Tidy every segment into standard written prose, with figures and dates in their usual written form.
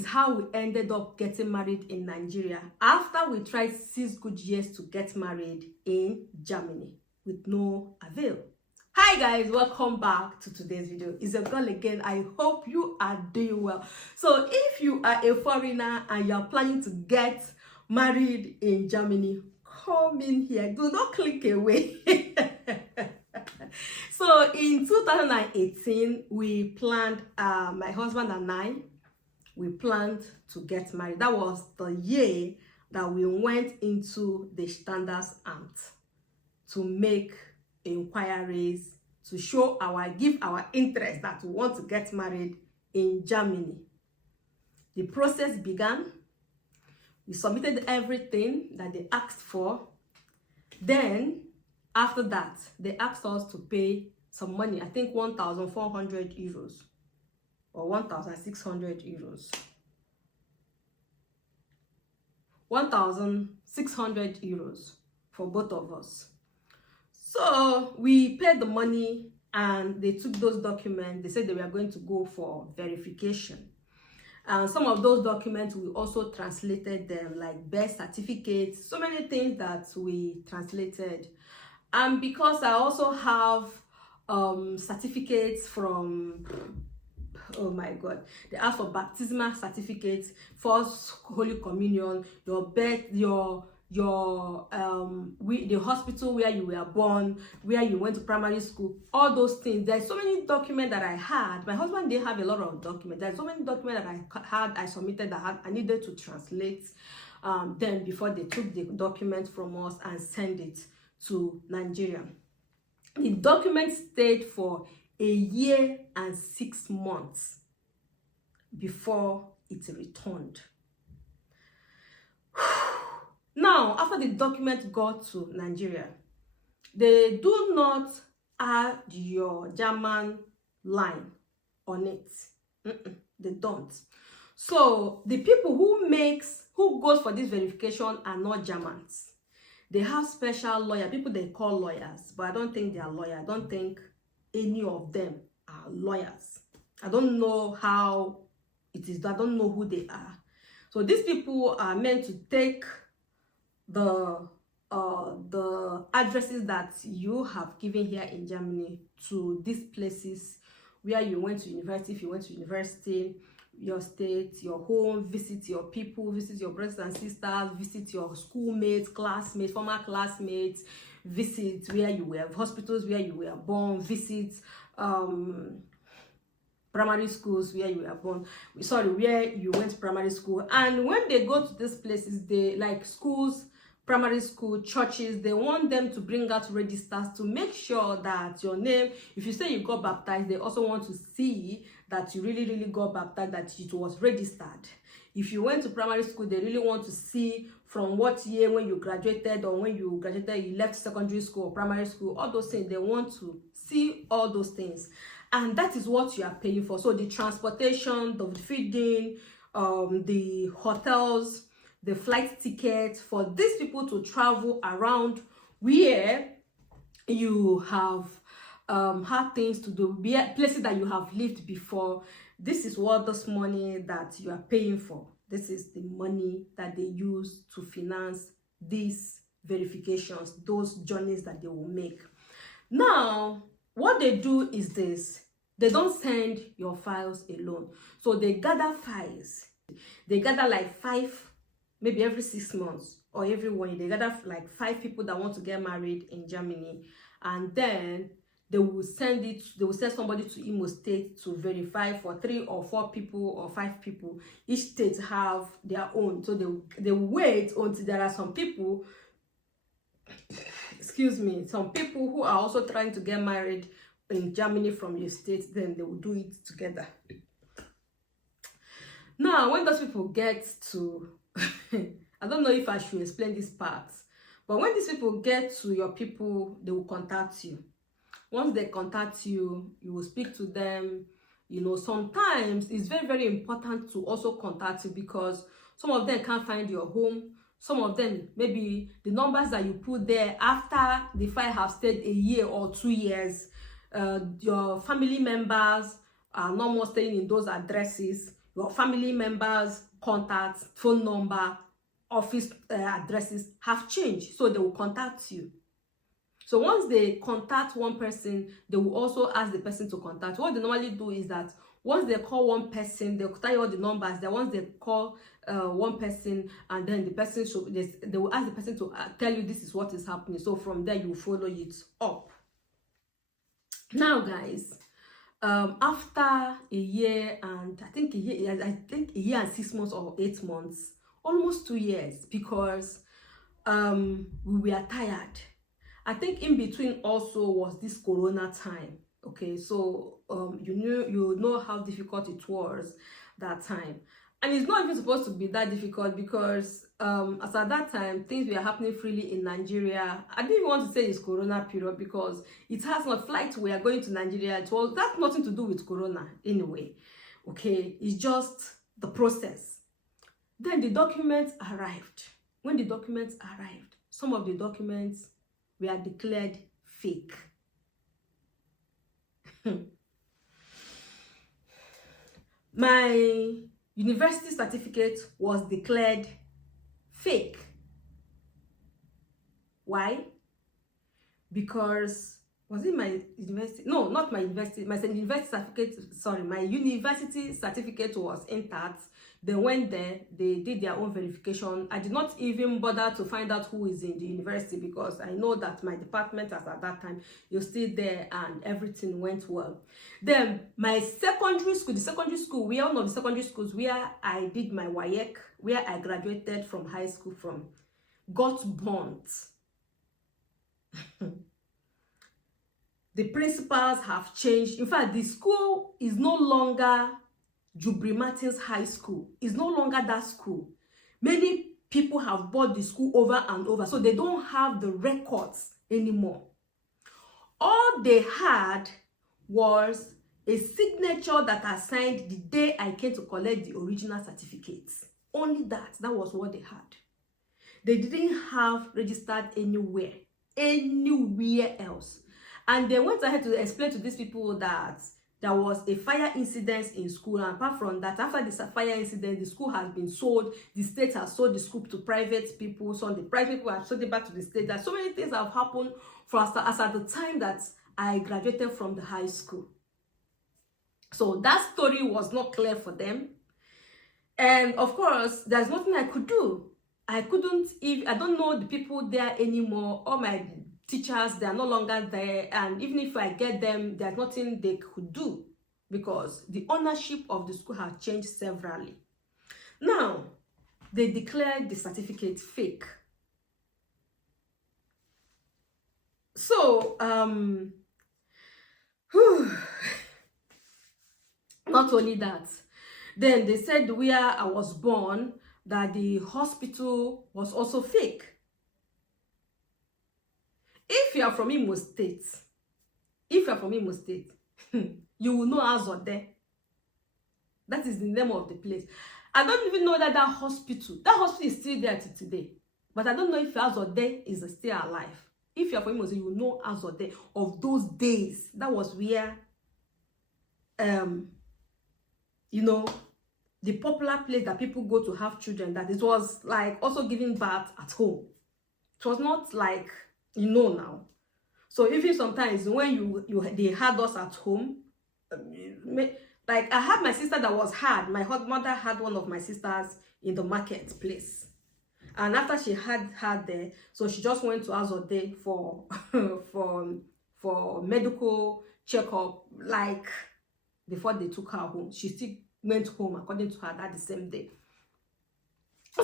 is how we ended up getting married in Nigeria after we tried 6 good years to get married in Germany with no avail. Hi guys, welcome back to today's video. It's your girl again. I hope you are doing well. So if you are a foreigner and you are planning to get married in Germany, come in here. Do not click away. So in 2018, we planned, my husband and I, we planned to get married. That was the year that we went into the Standesamt to make inquiries, to show give our interest that we want to get married in Germany. The process began. We submitted everything that they asked for. Then after that, they asked us to pay some money, I think 1,400 euros or 1,600 euros. 1,600 euros for both of us. So we paid the money and they took those documents. They said they were going to go for verification. And some of those documents we also translated them, like birth certificates, so many things that we translated. And because I also have certificates from, oh my God, they ask for baptismal certificates, first Holy Communion, your birth, the hospital where you were born, where you went to primary school, all those things. There's so many documents that I had. My husband didn't have a lot of documents. There's so many documents that I submitted that I needed to translate them before they took the document from us and send it to Nigeria. The document stayed for a year and 6 months before it returned. Now, after the document got to Nigeria, they do not add your German line on it. They don't. So the people who goes for this verification are not Germans. They have special lawyers, people they call lawyers, but I don't think they are lawyers. I don't think any of them are lawyers. I don't know how it is. I don't know who they are. So these people are meant to take the addresses that you have given here in Germany to these places where you went to university. If you went to university, your state, your home, visit your people, visit your brothers and sisters, visit your schoolmates, classmates, former classmates, visit where you were, hospitals where you were born, visit primary schools where you were born, where you went to primary school. And when they go to these places, they like schools, primary school, churches, they want them to bring out registers to make sure that your name, if you say you got baptized, they also want to see that you really got baptized, that it was registered. If you went to primary school, they really want to see from what year when you graduated, or when you graduated, you left secondary school or primary school, all those things. They want to see all those things. And that is what you are paying for. So the transportation, the feeding, the hotels, the flight tickets for these people to travel around where you have had things to do, places that you have lived before. This is what this money that you are paying for. This is the money that they use to finance these verifications, those journeys that they will make. Now, what they do is this. They don't send your files alone. So they gather files. They gather like 5, maybe every 6 months or every 1 year. They gather like 5 people that want to get married in Germany. And then they will send somebody to Imo State to verify for 3 or 4 people or 5 people. Each state have their own. So they will wait until there are some people, some people who are also trying to get married in Germany from your state, then they will do it together. Now, when those people get to, I don't know if I should explain this part, but when these people get to your people, they will contact you. Once they contact you, you will speak to them. You know, sometimes it's very important to also contact you, because some of them can't find your home. Some of them, maybe the numbers that you put there after the file have stayed a year or 2 years, your family members are no more staying in those addresses. your family members' contacts, phone number, office addresses have changed, so they will contact you. So once they contact one person, they will also ask the person to contact. What they normally do is that once they call one person, they'll tell you all the numbers. Then once they call one person, and then the person should, they will ask the person to tell you this is what is happening. So from there you follow it up. Now, guys, after a year and I think a year and 6 months or 8 months, almost 2 years, because we were tired. I think in between also was this corona time. Okay, so you know how difficult it was that time, and it's not even supposed to be that difficult, because as at that time things were happening freely in Nigeria. I didn't want to say it's corona period, because it has no flights we are going to Nigeria. That's nothing to do with corona anyway. Okay, it's just the process. Then the documents arrived. When the documents arrived, some of the documents were declared fake. My university certificate was declared fake. Why? Because, was it my university? No, not my university. My university certificate, sorry, my university certificate was intact. They went there, they did their own verification. I did not even bother to find out who is in the university, because I know that my department, as at that time, you're still there and everything went well. Then my secondary school, we all know the secondary schools where I did my WAEC, where I graduated from high school from, got burnt. The principals have changed. In fact, the school is no longer Jubri Martins High School. Is no longer that school. Many people have bought the school over and over, so they don't have the records anymore. All they had was a signature that I signed the day I came to collect the original certificates. Only that. That was what they had. They didn't have registered anywhere else. And they went ahead to explain to these people that there was a fire incident in school, and apart from that, after the fire incident, the school has been sold. The state has sold the school to private people, so the private people have sold it back to the state. That so many things have happened for us as at the time that I graduated from the high school. So that story was not clear for them, and of course there's nothing I could do. I don't know the people there anymore. All my teachers, they are no longer there, and even if I get them, there's nothing they could do, because the ownership of the school has changed severally. Now they declared the certificate fake. So not only that, then they said where I was born, that the hospital was also fake. If you are from Imo State, you will know Azode. That is the name of the place. I don't even know that hospital is still there to today. But I don't know if Azode is still alive. If you are from Imo State, you will know Azode of those days. That was where, you know, the popular place that people go to have children, that it was like also giving birth at home. It was not like, you know, now. So even sometimes when they had us at home, like I had my sister that was hard. My mother had one of my sisters in the marketplace, and after she had her there, so she just went to Azode for for medical checkup. Like before they took her home, she still went home according to her that the same day.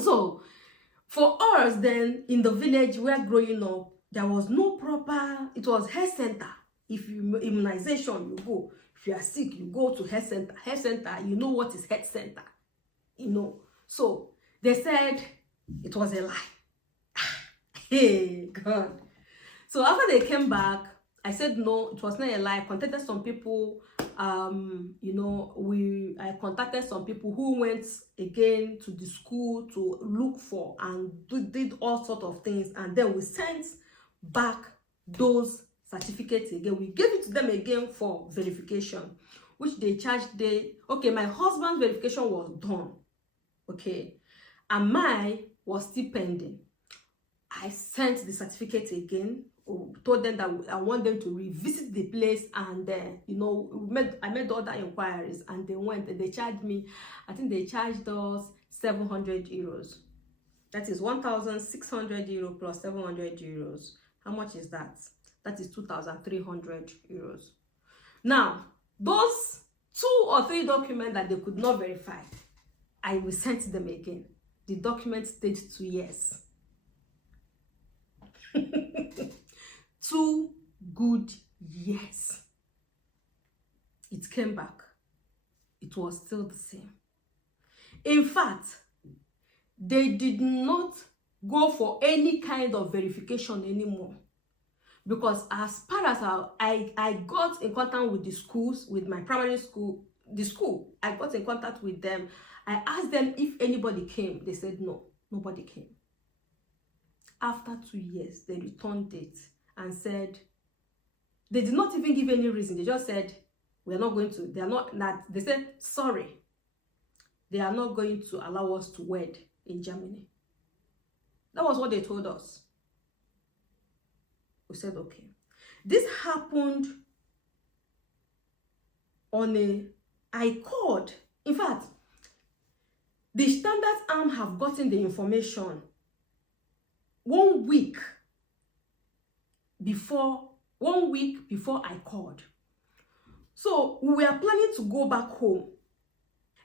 So for us then, in the village we were growing up, there was no proper, it was health center. If you immunization, you go. If you are sick, you go to health center. Health center, you know what is health center, you know. So they said it was a lie. Hey God. So after they came back, I said no, it was not a lie. I contacted some people. You know, I contacted some people who went again to the school to look for and did all sorts of things, and then we sent back those certificates again. We gave it to them again for verification. which they charged. Okay, my husband's verification was done, okay, and mine was still pending. I sent the certificate again, told them that I want them to revisit the place, and you know, I made other inquiries, and they went and they charged me. I think they charged us 700 euros. That is 1,600 euro plus 700 euros. How much is that? That is 2,300 euros. Now, those 2 or 3 documents that they could not verify, I will send them again. The document stayed 2 years. 2 good years. It came back. It was still the same. In fact, they did not go for any kind of verification anymore, because as far as I got in contact with the schools, with my primary school, I got in contact with them. I asked them if anybody came. They said no, nobody came. After 2 years, they returned it and said, they did not even give any reason. They just said, we are not going to, they said, sorry, they are not going to allow us to wed in Germany. That was what they told us. We said, okay. This happened I called. In fact, the Standard Arm have gotten the information 1 week before I called. So we were planning to go back home.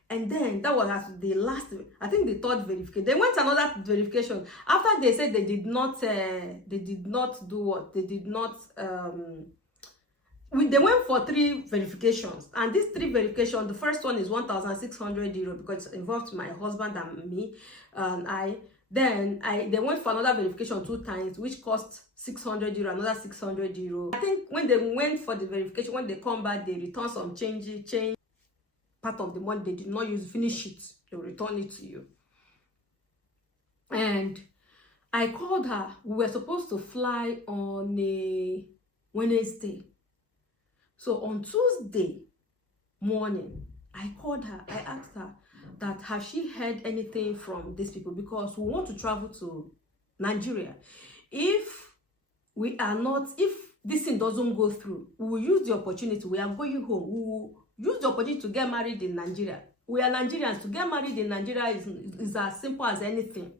And then that was the last, I think the 3rd verification. They went another verification. After they said they did not do what? They did not, they went for 3 verifications. And these 3 verifications, the first one is 1,600 euro because it involved my husband and me and I. Then they went for another verification 2 times, which cost 600 euro, another 600 euro. I think when they went for the verification, when they come back, they return some change part of the money they did not use, finish it, they will return it to you. And I called her. We were supposed to fly on a Wednesday. So on Tuesday morning, I called her. I asked her that has she heard anything from these people, because we want to travel to Nigeria. If this thing doesn't go through, we will use the opportunity. We are going home. We will use the opportunity to get married in Nigeria. We are Nigerians. To get married in Nigeria is as simple as anything.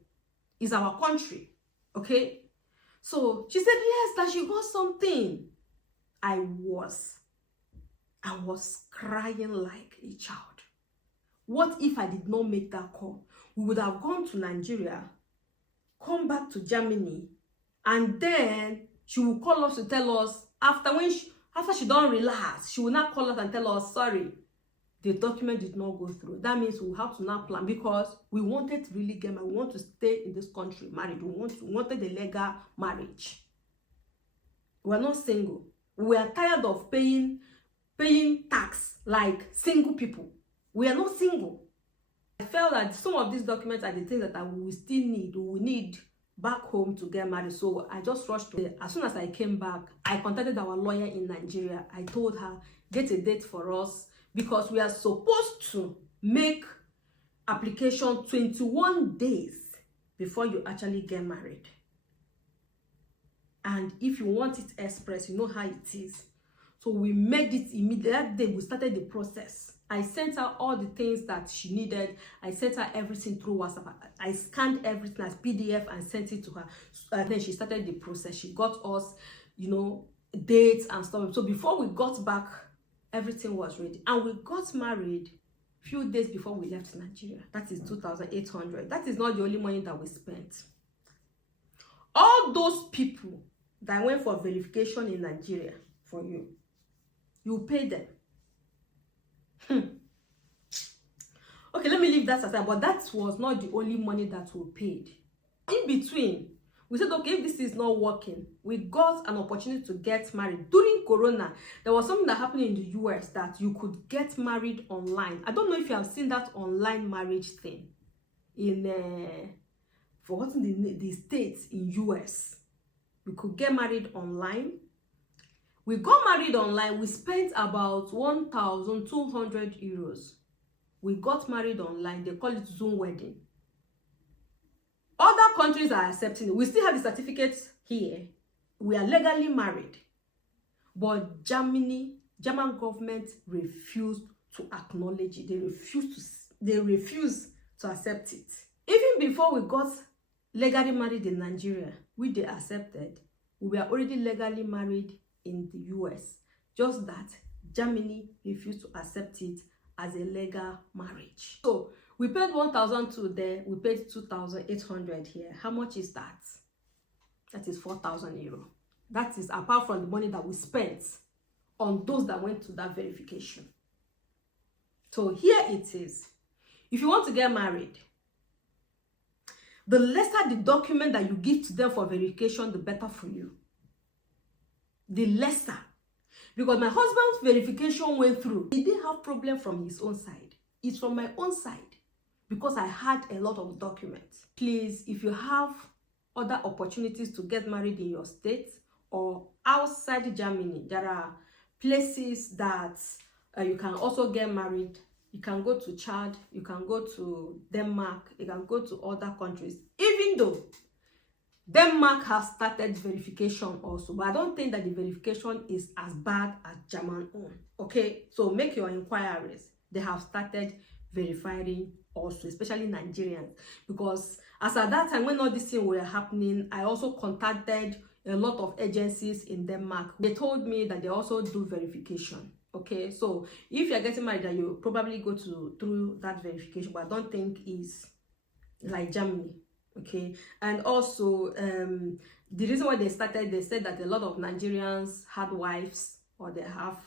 It's our country. Okay? So she said yes, that she got something. I was crying like a child. What if I did not make that call? We would have gone to Nigeria, come back to Germany, and then she will call us to tell us, after she don't relax, she will not call us and tell us, sorry, the document did not go through. That means we have to now plan, because we wanted to really get married. We want to stay in this country married. We wanted a legal marriage. We are not single. We are tired of paying tax like single people. We are not single. I felt that some of these documents are the things that we still need back home to get married. So I just rushed to it. As soon as I came back, I contacted our lawyer in Nigeria. I told her, get a date for us, because we are supposed to make application 21 days before you actually get married. And if you want it express, you know how it is. So we made it immediately. That day we started the process. I sent her all the things that she needed. I sent her everything through WhatsApp. I scanned everything as PDF and sent it to her. And then she started the process. She got us, dates and stuff. So before we got back, everything was ready. And we got married a few days before we left Nigeria. That is 2,800. That is not the only money that we spent. All those people that went for verification in Nigeria for you, you pay them. Okay, let me leave that aside, but that was not the only money that we paid. In between, we said, okay, if this is not working, we got an opportunity to get married. During Corona, there was something that happened in the US that you could get married online. I don't know if you have seen that online marriage thing in forgotten the states in US. We could get married online. We got married online. We spent about 1,200 euros. We got married online. They call it Zoom wedding. Other countries are accepting it. We still have the certificates here. We are legally married. But German government refused to acknowledge it. They refused to accept it. Even before we got legally married in Nigeria, they accepted. We were already legally married in the US. Just that Germany refused to accept it as a legal marriage. So we paid 1,200 there. We paid 2,800 here. How much is that? That is 4,000 euro. That is apart from the money that we spent on those that went to that verification. So here it is. If you want to get married, the lesser the document that you give to them for verification, the better for you. The lesser. Because my husband's verification went through. He didn't have problem from his own side. It's from my own side. Because I had a lot of documents. Please, if you have other opportunities to get married in your state or outside Germany, there are places that you can also get married. You can go to Chad, you can go to Denmark, you can go to other countries. Even though Denmark has started verification also, but I don't think that the verification is as bad as German own. Okay, so make your inquiries. They have started verifying also, especially Nigerians, because as at that time when all these things were happening, I also contacted a lot of agencies in Denmark. They told me that they also do verification. Okay, so if you're getting married, you probably go through that verification, but I don't think it's like Germany. Okay, and also the reason why they started, they said that a lot of Nigerians had wives or they have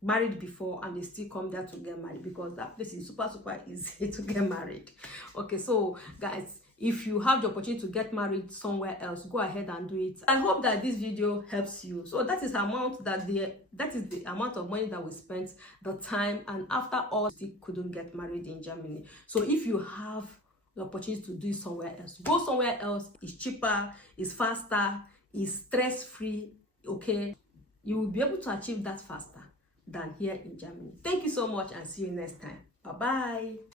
married before and they still come there to get married because that place is super easy to get married. Okay, so guys, if you have the opportunity to get married somewhere else, go ahead and do it. I hope that this video helps you. So that is the amount that the amount of money that we spent, the time, and after all, still couldn't get married in Germany. So if you have the opportunity to do it somewhere else, go somewhere else. It's cheaper, it's faster, it's stress-free. Okay, you will be able to achieve that faster than here in Germany. Thank you so much and see you next time. Bye bye.